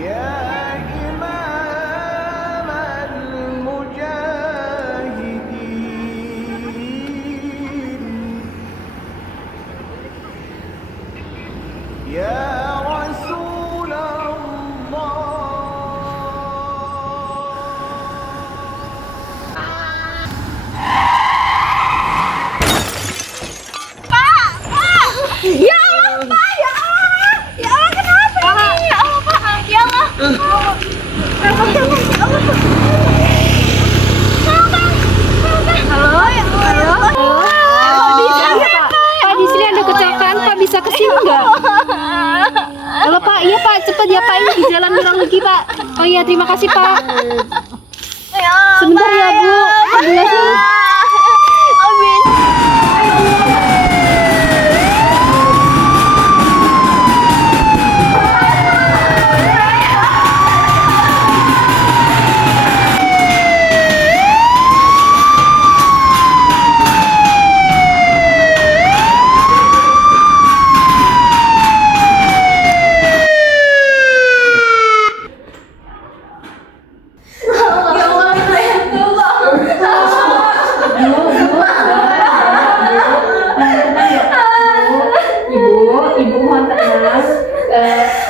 يا إمام المجاهدين يا رسول Ya Allah, Pak! Ya Allah! Ya Allah, kenapa ini? Ya Allah, Pak! Ya Allah! Ya Allah! Ya Allah, ya Allah! Ya Allah, Pak! Halo, ya Allah! Halo? Pak, di sini ada kecelakaan, Pak. Bisa ke sini nggak? Halo, Pak. Iya, Pak. Cepat ya, Pak. Ini di jalan Wiraugi, Pak. Oh iya, terima kasih, Pak. Sebentar ya, Bu. Sebelah sini. Ibu mohon tenang.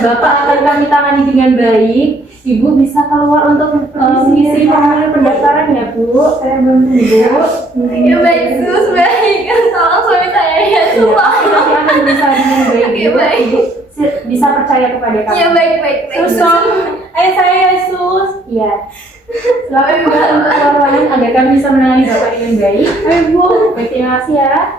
Bapak akan kami tangani dengan baik. Ibu bisa keluar untuk mengisi formulir pendaftaran ya, Bu. Saya bantu Ibu. Ya baik, Sus, baik. Tolong suami saya ya, Sus. Nanti akan bisa dengan baik. Oke, baik. Ibu bisa percaya kepada kami. Ya baik, baik, baik. Sus, Ayah saya ya, Sus. iya. Silakan Ibu untuk keluar ruangan agar kami bisa menangani Bapak dengan baik. Ayo, Bu. Baik, terima kasih ya.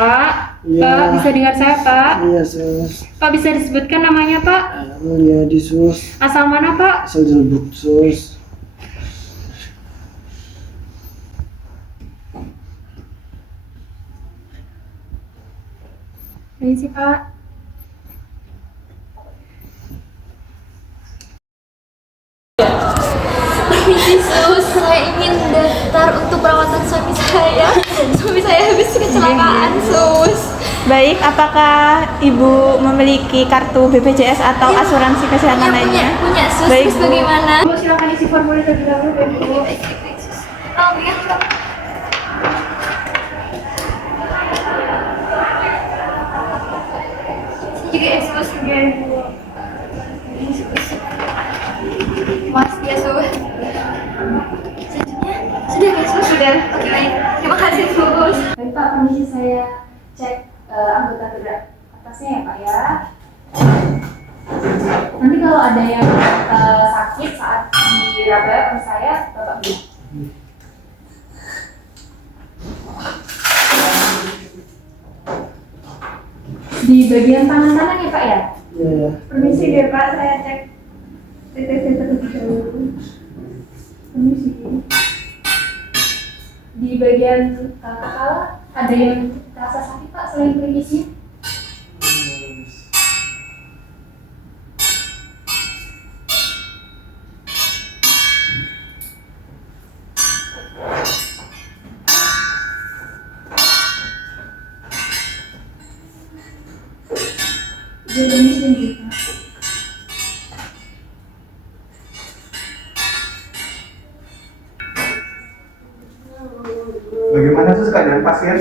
Pak, Iya. Pak bisa dengar saya, Pak? Iya, Sus. Pak bisa disebutkan namanya, Pak? Mulyadi, Sus. Asal mana, Pak? Asal Jelbuk, Sus. Permisi, Pak. Permisi, Sus. Saya ingin daftar untuk perawatan suami saya. Suami saya habis kecelakaan, Sus. Baik, apakah Ibu memiliki kartu BPJS atau asuransi kesehatan lainnya? Punya, Sus. Baik, Terus Bu. bagaimana? Bu, silakan isi formulir terlebih dahulu, Bu. Baik, baik, baik, Sus. Oh, ya, Sus. Juga ya, Sus. Mas, ya, Sus. Selanjutnya, sudah ya, Sus? Sudah. Oke, baik. Terima kasih, Sus. Baik, Pak, permisi saya cek anggota gerak atasnya ya, Pak ya. Nanti kalau ada yang sakit saat diraba sama saya, Bapak bilang. Di bagian tangan kanan ya, Pak ya? Iya, ya. Permisi ya Pak, saya cek TTC terlebih dahulu. Permisi. Di bagian kepala ada yang terasa sakit, Pak, selain klinisnya? Permisi, Pak. Bagaimana sih keadaan pasien?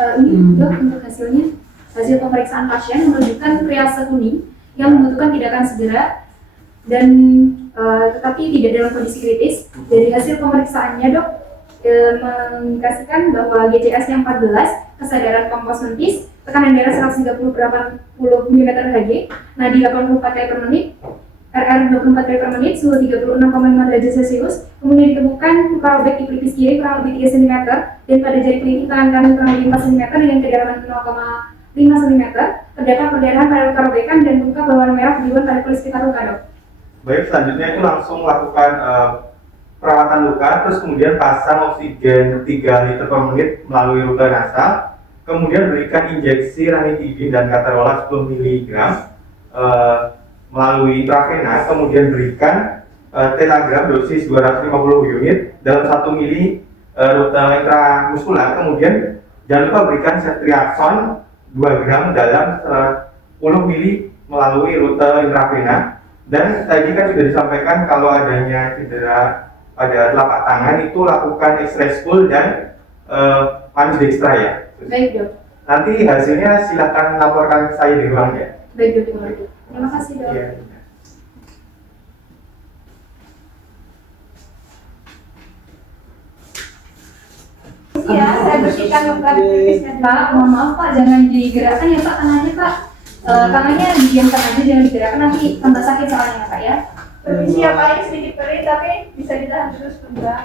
Ini dok untuk hasilnya. Hasil pemeriksaan pasien menunjukkan triase kuning yang membutuhkan tindakan segera dan tetapi tidak dalam kondisi kritis. Dari hasil pemeriksaannya dok mengindikasikan bahwa GCS-nya 14, kesadaran kompos mentis, tekanan darah 130 per 80 mm/Hg, nadi 84 kali per menit, RR 24 kali per menit, suhu 36,5 derajat Celcius. Kemudian ditemukan luka robek di pelipis kiri kurang lebih 3 cm dan pada jari kelingking tangan kanan kurang lebih 4 cm dengan kedalaman 0,5 cm. Terdapat perdarahan pada luka robekan dan luka berwarna merah biruan pada kulit sekitar luka, dok. Baik, selanjutnya itu langsung melakukan perawatan luka, terus kemudian pasang oksigen 3 liter per menit melalui rute nasal, kemudian berikan injeksi ranitidin dan keterola 10 mg melalui intravena, kemudian berikan tenagram dosis 250 unit dalam 1 mili rute intramuskular, kemudian Jangan lupa berikan ceftriaxone 2 gram dalam 10 mili melalui rute intravena. Dan tadi kan sudah disampaikan kalau adanya cedera pada telapak tangan itu lakukan X-ray spool dan manis dextra ya. Baik dok. Nanti hasilnya silakan laporkan saya di ruang ya. Baik dok. Terima kasih dok. Iya. Ya, saya bersihkan luka kritisnya Pak. Mohon maaf Pak, jangan digerakkan ya Pak tangannya Pak. Tangannya didiamkan aja, jangan digerakkan, nanti tambah sakit soalnya Pak ya. Permisi ya Pak, ini sedikit perih tapi bisa ditahan dulu sebentar.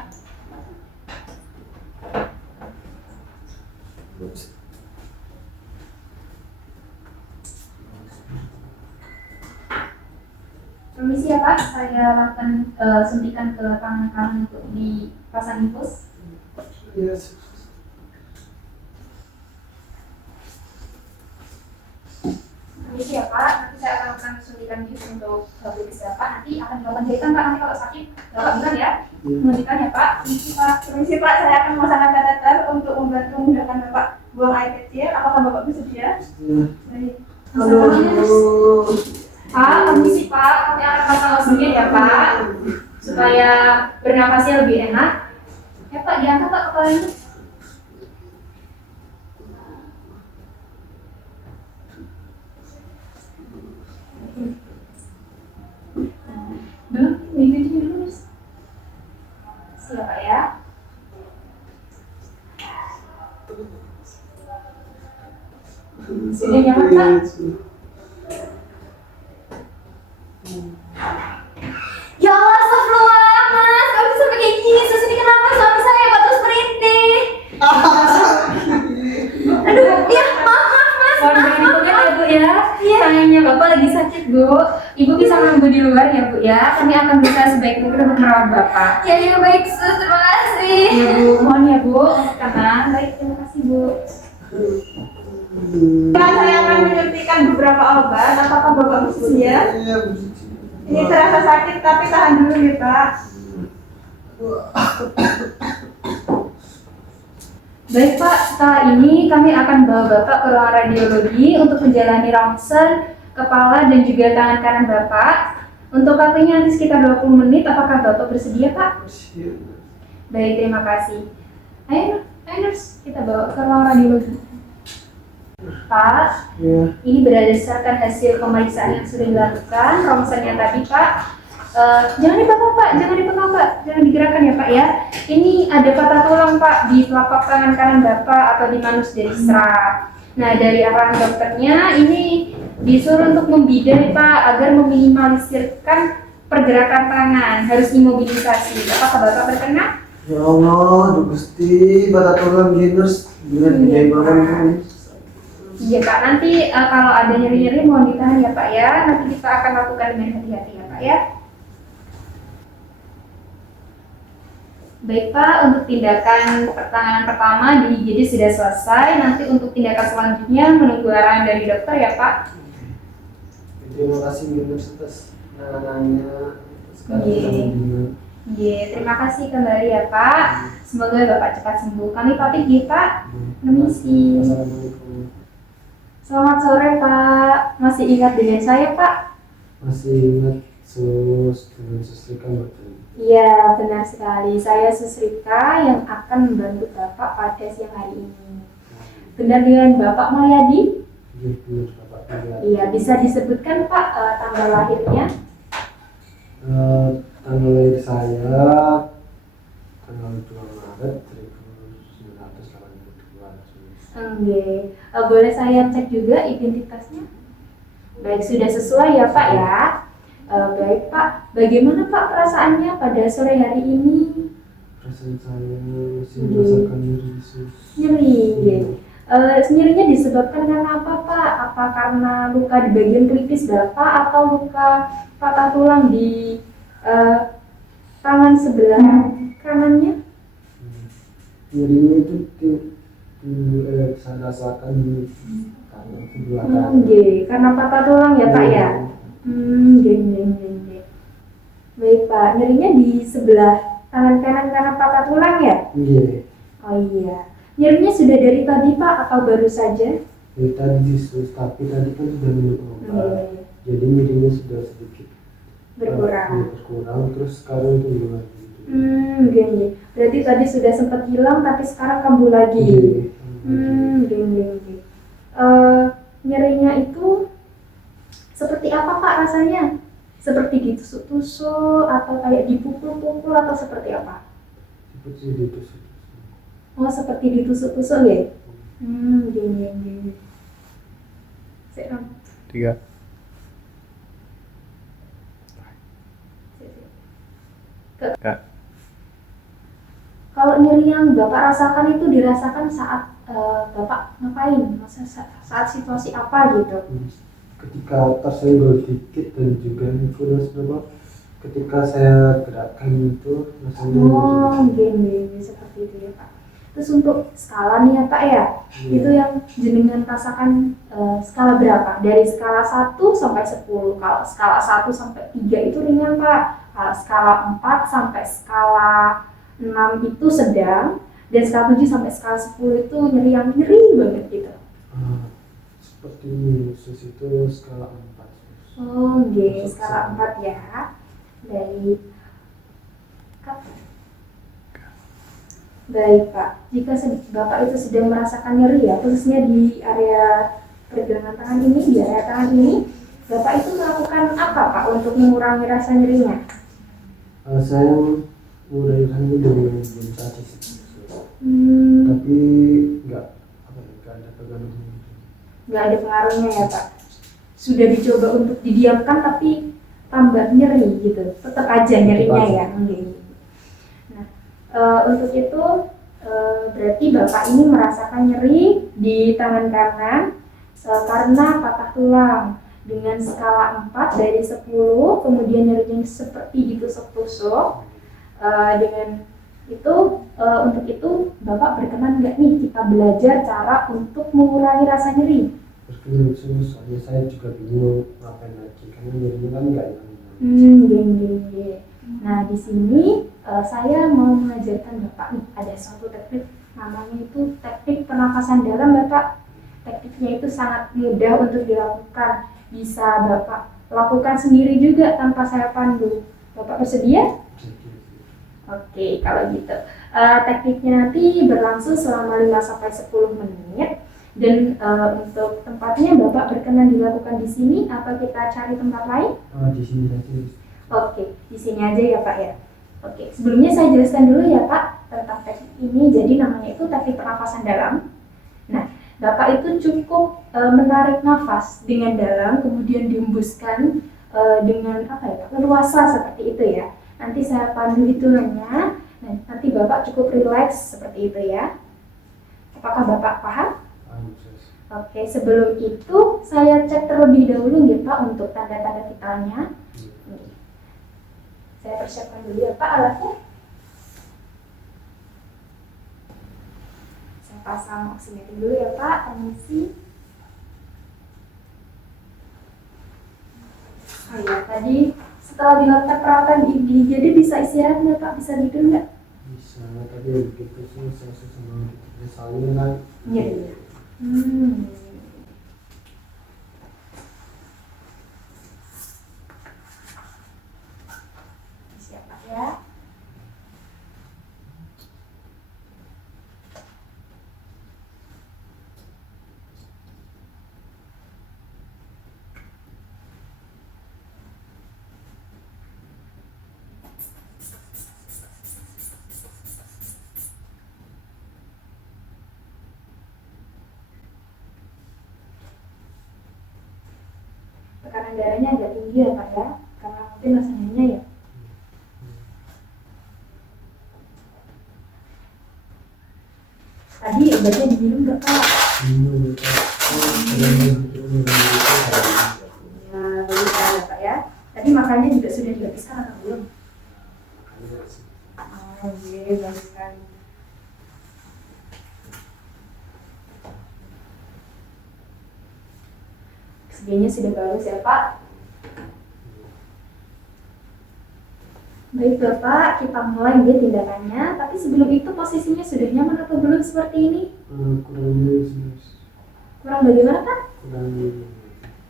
Permisi ya Pak, saya lakukan suntikan ke tangan kanan untuk dipasang infus. Yes. Permisi ya Pak, nanti saya akan lakukan suntikan infus untuk beberapa Pak. Nanti akan dilakukan jahitan Pak, nanti kalau sakit Bapak bilang ya. Suntikan ya Pak. Permisi Pak, saya akan memasangkan kateter untuk membantu memudahkan Bapak buang air kecil. Apakah Bapak bersedia? Baik. Aduh. Pak, permisi Pak, kami akan pasang oksigen ya Pak, supaya bernafasnya lebih enak. Ya Pak, diangkat Pak kepalanya. Belum, mengikuti dulu Mas. Siap Pak ya. Sudah nyaman Pak? Ya Allah, astagfirullah, Mas. Kamu bisa sampai kayak gini. Sus, ini kenapa suami saya Pak terus merintih? Aduh, ya maaf, Mas. Mohon diperhatikan ya Bu ya. Tangannya Bapak lagi sakit Bu. Ibu bisa menunggu di luar ya Bu ya. Kami akan berusaha sebaik mungkin untuk merawat Bapak. Ya, baik, Sus. Terima kasih. Ya Bu, mohon ya Bu, tenang. Baik, terima kasih Bu. Saya akan menyuntikkan beberapa obat. Apakah Bapak bersedia? Iya. Ini terasa sakit tapi tahan dulu ya Pak. Baik Pak, setelah ini kami akan bawa Bapak ke ruang radiologi untuk menjalani ronsen kepala dan juga tangan kanan Bapak. Untuk waktunya nanti sekitar 20 menit. Apakah Bapak bersedia Pak? Baik, terima kasih. Ayo nurse, kita bawa ke ruang radiologi. Pak, Ya. ini berdasarkan hasil pemeriksaan yang sudah dilakukan, ronsennya tadi Pak. Jangan dipegang Pak, jangan digerakkan ya Pak ya. Ini ada patah tulang Pak di telapak tangan kanan Bapak atau di manus dari serat. Nah, dari arahan dokternya ini disuruh untuk membidai Pak agar meminimalisirkan pergerakan tangan, harus imobilisasi. Apakah Bapak berkenan? Ya Allah, Gusti, patah tulang giners, bener Iya, banget Pak. ini. Iya Pak, nanti kalau ada nyeri-nyeri mohon ditahan ya Pak ya. Nanti kita akan lakukan dengan hati-hati ya Pak ya. Baik Pak, untuk tindakan pertanganan pertama di IGD sudah selesai. Nanti untuk tindakan selanjutnya menunggu arahan dari dokter ya Pak. Terima kasih giners atas penanganannya. Sekarang Iya. kita mendingan. Iya, terima kasih kembali ya Pak. Semoga Bapak cepat sembuh. Kami pamit ya Pak. Permisi. Assalamualaikum. Selamat sore Pak. Masih ingat dengan saya Pak? Masih ingat sus dengan Susrika Mbak? Iya, benar sekali. Saya Susrika yang akan membantu Bapak pada siang hari ini. Benar dengan Bapak Mulyadi? Iya, benar Bapak Mulyadi. Iya, bisa disebutkan Pak tanggal lahirnya? Tanggal lahir saya tanggal 2 Maret 1982. Enggak. Boleh saya cek juga identitasnya? Baik, sudah sesuai ya Pak ya. Baik Pak, bagaimana Pak perasaannya pada sore hari ini? Perasaan saya masih merasakan nyeri sus. Nyeri, nyerinya disebabkan karena apa Pak? Apa karena luka di bagian pelipis Bapak atau luka patah tulang di tangan sebelah kanannya? Nyerinya itu saya rasakan di tangan sebelah kanan. Nggih, karena patah tulang ya Pak ya? Nggih. Baik Pak, nyerinya di sebelah tangan kanan karena patah tulang ya? Iya. Oh iya. Nyerinya sudah dari tadi Pak atau baru saja? Dari tadi disus, tapi tadi kan sudah minum obat. Jadi nyerinya sudah sedikit Berkurang. berkurang, terus sekarang itu mulai lagi. Gini. Berarti tadi sudah sempat hilang tapi sekarang kambuh lagi. Gini. Nyerinya itu seperti apa Pak rasanya? Seperti ditusuk-tusuk atau kayak dipukul-pukul atau seperti apa? Seperti ditusuk. Oh, seperti ditusuk-tusuk ya? Gini. Sekarang. 3. Kalau nyeri yang Bapak rasakan itu dirasakan saat Bapak ngapain? Maksudnya saat situasi apa gitu? Ketika tersenggol dikit dan juga infus apa? Ketika saya gerakkan itu rasanya Gini, seperti itu ya Pak. Terus untuk skala nih ya Pak ya, itu yang jenengan rasakan skala berapa? Dari skala 1 sampai 10. Kalau skala 1 sampai 3 itu ringan Pak. Kalau skala 4 sampai skala 6 itu sedang, dan skala 7 sampai skala 10 itu nyeri yang nyeri banget gitu. seperti sus itu skala 4. Skala 4 ya. Baik. Baik Pak, jika Bapak itu sedang merasakan nyeri ya, khususnya di area pergelangan tangan ini, di area tangan ini, Bapak itu melakukan apa Pak untuk mengurangi rasa nyerinya? Saya mulai hanya dengan tadi tapi nggak ada pengaruhnya. Nggak ada pengaruhnya ya Pak. Sudah dicoba untuk didiamkan tapi tambah nyeri gitu, tetap aja nyerinya ya. Nah, untuk itu berarti Bapak ini merasakan nyeri di tangan kanan karena patah tulang. Dengan skala 4 dari 10, kemudian nyerinya seperti ditusuk-tusuk. Dengan itu, untuk itu Bapak berkenan nggak nih kita belajar cara untuk mengurangi rasa nyeri? Berkenan, soalnya saya juga bingung ngapain lagi karena nyerinya kan nggak Gini. Nah, di sini saya mau mengajarkan Bapak nih, ada suatu teknik namanya itu teknik pernapasan dalam Bapak. Tekniknya itu sangat mudah untuk dilakukan. Bisa Bapak lakukan sendiri juga tanpa saya pandu. Bapak bersedia? Oke, kalau gitu. Tekniknya nanti berlangsung selama 5-10 menit. Dan untuk tempatnya Bapak berkenan dilakukan di sini atau kita cari tempat lain? Di sini saja. Oke, di sini aja ya Pak ya. Oke, sebelumnya saya jelaskan dulu ya Pak tentang teknik ini. Jadi namanya itu teknik pernapasan dalam. Nah, Bapak itu cukup menarik nafas dengan dalam, kemudian dihembuskan dengan leluasa seperti itu ya. Nanti saya pandu hitungannya. Nah, nanti Bapak cukup rileks seperti itu ya. Apakah Bapak paham? Oke, sebelum itu saya cek terlebih dahulu ya Pak untuk tanda-tanda vitalnya. Saya persiapkan dulu ya Pak alatnya. Saya pasang oximeter dulu ya Pak, permisi. Oh ya, tadi setelah dilakukan perawatan gigi, jadi bisa istirahat nggak Pak? Bisa tidur nggak? Bisa, tapi begitu sih saya sama misalnya kan. Iya. Siap Pak ya. Tekanan darahnya agak tinggi ya Pak ya, karena mungkin rasanya ya. Tadi obatnya diminum nggak Pak? Minum Pak. Ya, bagus ya Pak ya. Tadi makannya juga sudah dihabiskan atau belum? Oh iya, bagus sekali. Oksigennya sudah bagus ya Pak. Baik Bapak, kita mulai ya tindakannya. Tapi sebelum itu posisinya sudah nyaman atau belum seperti ini? Kurangnya sih, Kurang bagaimana Pak? kurang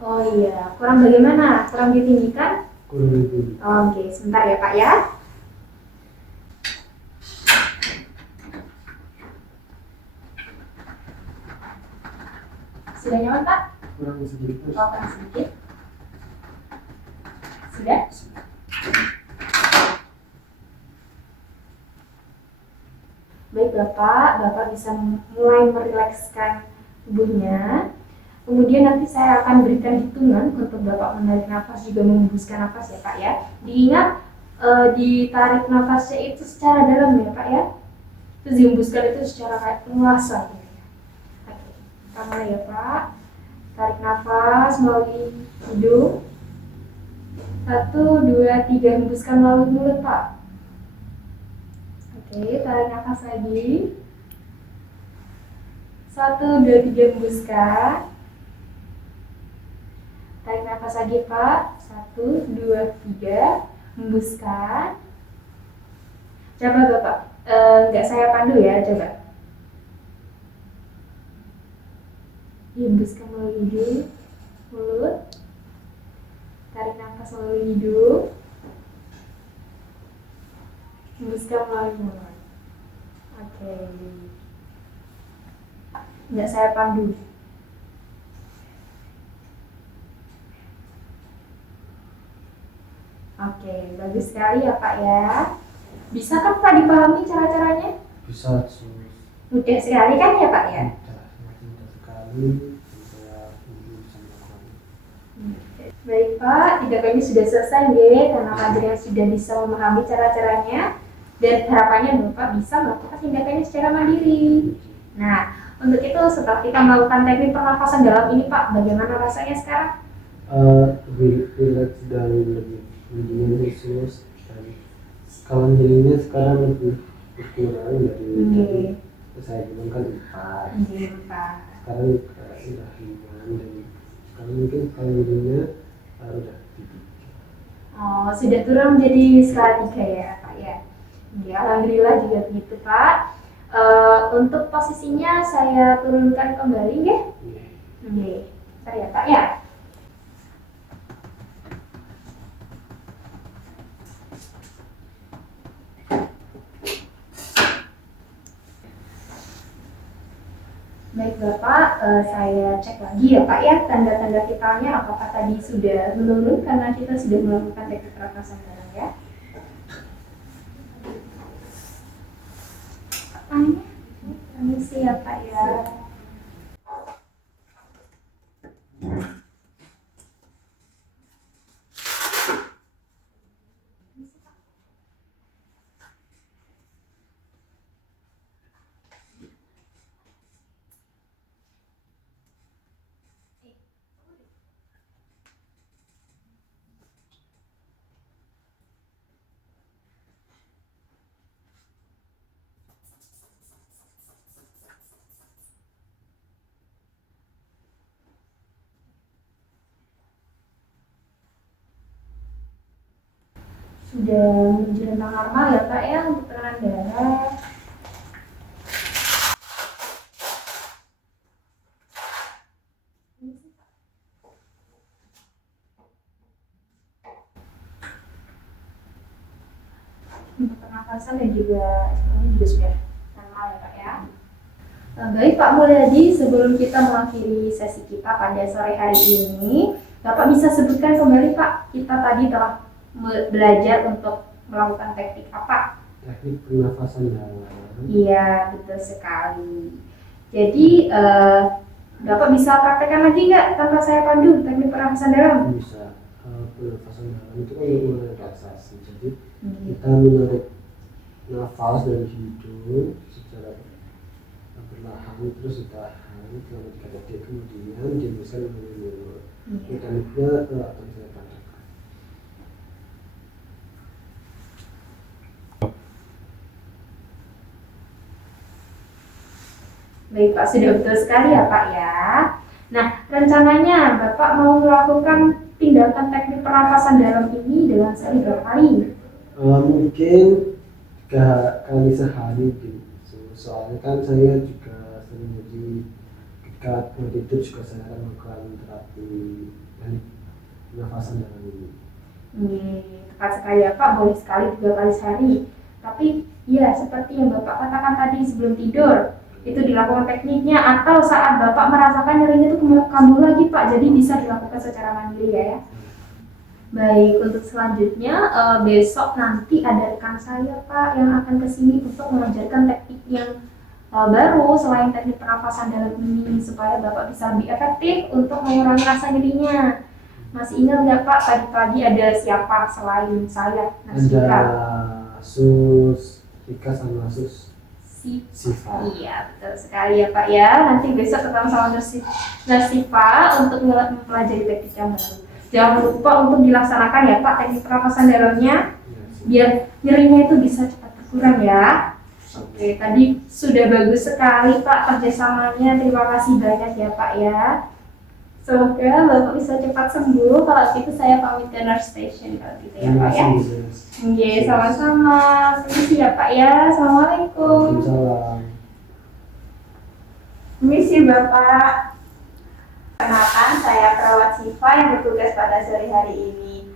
Oh iya, kurang bagaimana? Kurang ditinggikan? kurang itu. Oke, sebentar ya Pak ya. Sudah nyaman Pak? Kurang sedikit. Oh, kurang sedikit. Sudah? Baik Bapak bisa mulai merilekskan tubuhnya. Kemudian nanti saya akan berikan hitungan untuk Bapak menarik nafas juga menghembuskan nafas ya Pak ya. Diingat ditarik nafasnya itu secara dalam ya Pak ya. Terus dihembuskan itu secara kayak luasa gitu ya. Oke, kita mulai ya Pak. Tarik nafas melalui hidung. 1, 2, 3, hembuskan melalui mulut Pak. Oke, tarik nafas lagi. 1, 2, 3, hembuskan. Tarik nafas lagi Pak. 1, 2, 3, hembuskan. Coba Bapak, nggak saya pandu ya, coba. Hembuskan melalui hidung, mulut. Tarik nafas melalui hidung. Hembuskan melalui mulut. Oke. Nggak saya pandu. Oke, bagus sekali ya Pak ya. Bisa kan Pak dipahami cara-caranya? Bisa sih. Mudah sekali kan ya Pak ya? Mudah sekali. Saya bisa melakukan. Baik Pak, tindakannya sudah selesai ya, karena Panjenengan sudah bisa memahami cara-caranya dan harapannya Bapak bisa melakukan tindakannya secara mandiri. Nah, untuk itu setelah kita melakukan teknik pernafasan dalam ini Pak, bagaimana rasanya sekarang? Lebih rileks dan lebih mendingan khusus, dan kalau nyerinya sekarang lebih berkurang dari tadi. Saya bilang kan 4, Pak. sekarang udah ringan, dan sekarang mungkin kalau nyerinya udah titik. Oh, sudah turun menjadi skala 3 ya Pak ya? Ya, alhamdulillah juga begitu Pak. Untuk posisinya saya turunkan kembali ya? Oke, bentar ya Pak ya. Baik Bapak, saya cek lagi ya Pak ya, tanda-tanda vitalnya apakah tadi sudah menurun karena kita sudah melakukan teknik pernafasan dalam ya. Permisi ya Pak ya. Sudah menunjukkan normal ya Pak ya untuk tekanan darah. Untuk pernafasan dan juga semuanya juga sudah normal ya Pak ya. Baik Pak Mulyadi, sebelum kita mengakhiri sesi kita pada sore hari ini, Bapak bisa sebutkan kembali Pak, kita tadi telah belajar untuk melakukan teknik apa? Teknik pernafasan dalam. Iya, betul sekali. Jadi, Bapak bisa praktekkan lagi nggak tanpa saya pandu teknik pernafasan dalam? Bisa. Pernafasan dalam itu kan relaksasi. Jadi kita menarik nafas dari hidung secara perlahan, terus ditahan selama 3 detik, kemudian dihembuskan melalui mulut. Mekaniknya akan saya katakan. Baik Pak, sudah betul sekali ya Pak ya. Nah, rencananya Bapak mau melakukan tindakan teknik pernafasan dalam ini dengan sehari berapa kali? Mungkin 3 kali sehari gitu. Soalnya kan saya juga sering jadi ketika mau tidur juga saya akan melakukan terapi teknik pernafasan dalam ini. Tepat sekali ya Pak, boleh sekali 3 kali sehari. Tapi ya seperti yang Bapak katakan tadi sebelum tidur, itu dilakukan tekniknya atau saat Bapak merasakan nyerinya itu kambuh lagi Pak, jadi bisa dilakukan secara mandiri ya. Baik, untuk selanjutnya besok nanti ada rekan saya Pak yang akan kesini untuk mengajarkan teknik yang baru selain teknik pernafasan dalam ini supaya Bapak bisa lebih efektif untuk mengurangi rasa nyerinya. Masih ingat nggak Pak tadi-pagi ada siapa selain saya? Ada Sus Rika sama Sus Siva. Iya, betul sekali ya Pak ya. Nanti besok ketemu sama Nurse Siva untuk mempelajari teknik yang baru. Jangan lupa untuk dilaksanakan ya Pak teknik pernapasan dalamnya biar nyerinya itu bisa cepat berkurang ya. Oke, tadi sudah bagus sekali Pak kerjasamanya. Terima kasih banyak ya Pak ya. Semoga Bapak bisa cepat sembuh. Kalau gitu saya pamit ke nurse station kalau gitu ya Pak ya. Oke, sama-sama. Permisi ya Pak ya. Assalamualaikum. Waalaikumsalam. Permisi Bapak. Kenalkan, saya perawat Siva yang bertugas pada sore hari ini.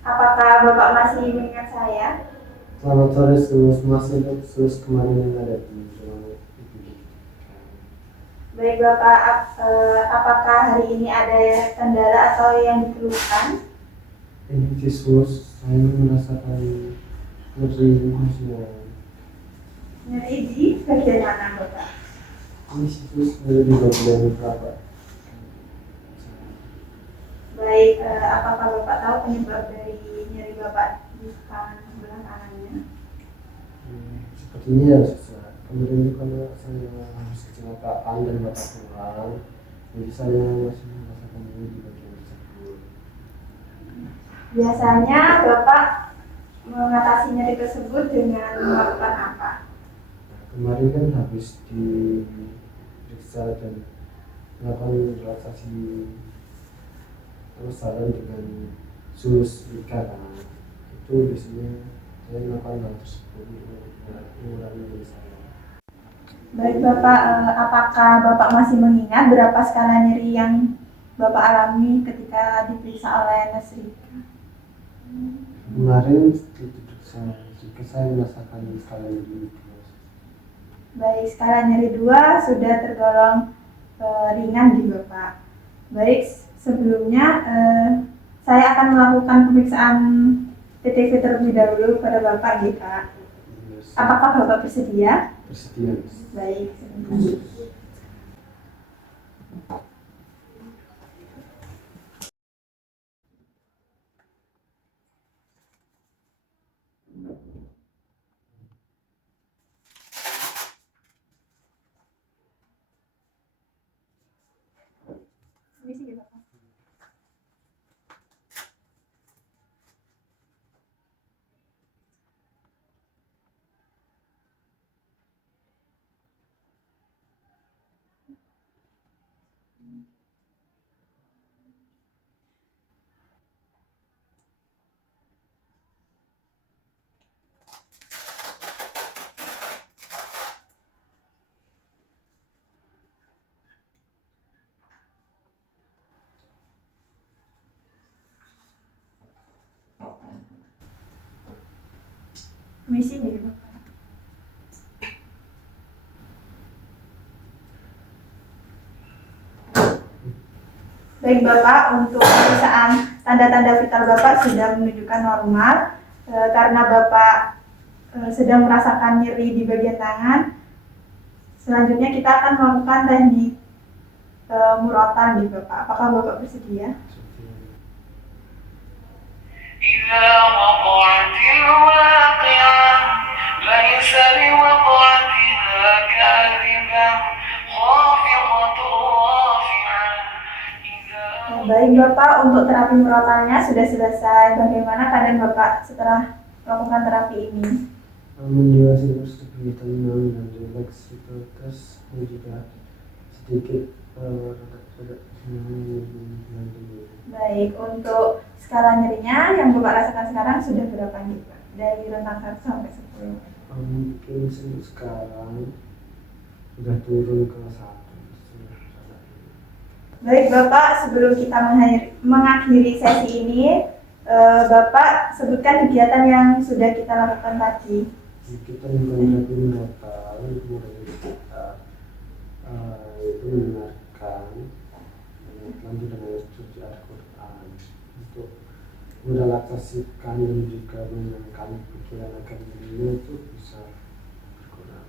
Apakah Bapak masih mengingat saya? Selamat sore Sus, masih Sus kemarin yang ada di ruang ibu. Baik Bapak, apakah hari ini ada kendala atau yang dikeluhkan? Ini Sus, saya merasakan nyeri semua. Nyeri di bagian mana Bapak? Ini Sus nyeri di bagian berapa? Baik, apakah Bapak tahu penyebab dari nyeri Bapak di sebelah kanannya? Sepertinya ya Sus. Kemarin itu karena saya harus kecelakaan dan Bapak pulang, jadi saya masih merasakan nyeri di bagian tersebut. Biasanya Bapak mengatasi nyeri tersebut dengan melakukan apa? Kemarin kan habis diperiksa dan melakukan relaksasi permasalahan dengan Sus Rika kan, itu biasanya saya melakukan hal tersebut mengurangi nyeri saya. Baik Bapak, apakah Bapak masih mengingat berapa skala nyeri yang Bapak alami ketika diperiksa oleh Nurse Rika? Kemarin diperiksa jika saya merasakan skala nyeri 2. Baik, skala nyeri 2 sudah tergolong ringan di Bapak. Baik, sebelumnya saya akan melakukan pemeriksaan PTV terlebih dahulu pada Bapak gitu Kak. Apakah Bapak bersedia? Bersedia. Baik, sebentar. Permisi ya Bapak. Permisi ya Bapak. Baik Bapak, untuk pemeriksaan tanda-tanda vital Bapak sudah menunjukkan normal. Karena Bapak sedang merasakan nyeri di bagian tangan, selanjutnya kita akan melakukan teknik murotan di Bapak. Apakah Bapak bersedia? إذا وقعت الواقعة ليس لوقعتها كاذبة خافضة رافعة. Baik Bapak, untuk terapi murotannya sudah selesai. Bagaimana keadaan Bapak setelah melakukan terapi ini? Alhamdulillah saya terus lebih tenang dan rileks itu, terus juga sedikit Baik, untuk skala nyerinya yang Bapak rasakan sekarang sudah berapa nih Pak? Dari rentang 1 sampai 10. Mungkin sekarang udah turun ke 1. Baik Bapak, sebelum kita mengakhiri sesi ini, Bapak sebutkan kegiatan yang sudah kita lakukan tadi. Kita menghadapi Natal, kemudian kita itu mendengarkan lanjut dengan studi Al-Quran untuk merelaksasikan dan juga menyenangkan pikiran akan dirinya itu bisa berkurang.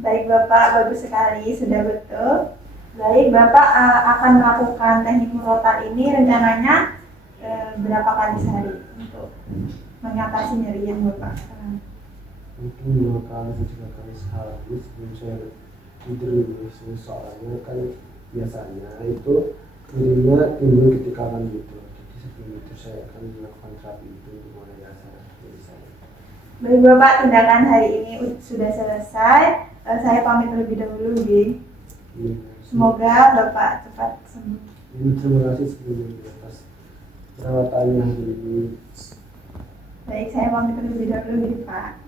Baik Bapak, bagus sekali, sudah betul. Baik, Bapak akan melakukan teknik murotal ini rencananya berapa kali sehari untuk mengatasi nyeri yang Bapak sekarang? Mungkin 2 kali 3 kali sehari sebelum saya tidur ini. Soalnya kan biasanya itu nyerinya timbul ketika akan tidur. Jadi sebelum itu saya akan melakukan terapi itu untuk mengatasi nyeri saya. Baik Bapak, tindakan hari ini sudah selesai. Saya pamit terlebih dahulu, Bi. Semoga Bapak cepat sembuh. Terima kasih sebelumnya atas perawatannya hari ini. Baik, saya pamit terlebih dahulu, Pak.